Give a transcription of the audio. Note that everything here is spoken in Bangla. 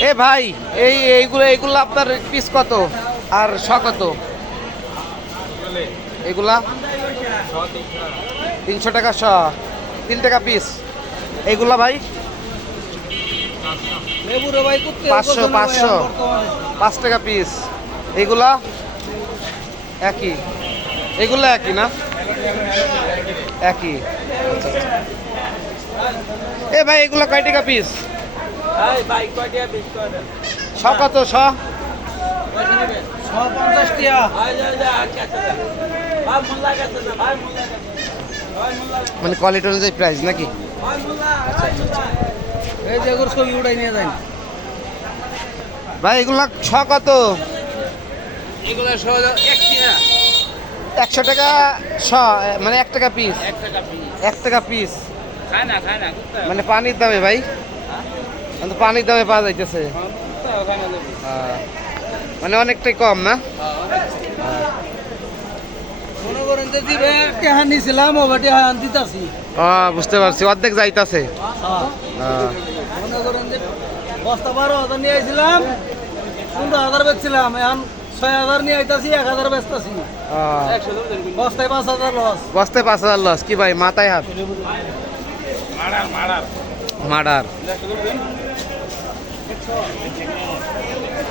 এ ভাই এই এইগুলো এইগুলো আপনার পিস কত? আর শ কত? এগুলা? তিনশো টাকা শ। তিন টাকা পিস এইগুলা ভাই? পাঁচশো, পাঁচশো। পাঁচ টাকা পিস এইগুলা একই। এগুলো একই না? একই। আচ্ছা আচ্ছা। এ ভাই এগুলো কয় টাকা পিস শ কত শ? পঞ্চাশ টিয়া মানে কোয়ালিটি অনুযায়ী প্রাইস নাকি? ভাই এই যে এগুলো ছবি উঠাই নিয়ে যাই। ভাই এগুলো ছ কত? এগুলো একশো টাকা শ মানে এক টাকা পিস এক টাকা পিস মানে পানির দামে ভাই? মানে পানির দামে পাওয়া যাইতেছে। হ্যাঁ। মানে অনেকটাই কম না? করেন যে দিবে টেহা নিছিলাম ও বাটি হান দিতাছি ও বুঝতে পারছি অর্ধেক যাইতাছে। হ্যাঁ। বস্তা বারো হাজার নিয়ে আইছিলাম পনেরো হাজার বেচছিলাম এখন ছয় হাজার নিয়ে আইতাছি এক হাজার বেচতাছি। হ্যাঁ। বস্তায় পাঁচ হাজার লস। বস্তায় পাঁচ হাজার লস কি ভাই মাথায় হাত? মারার murder It's talk. Good talk.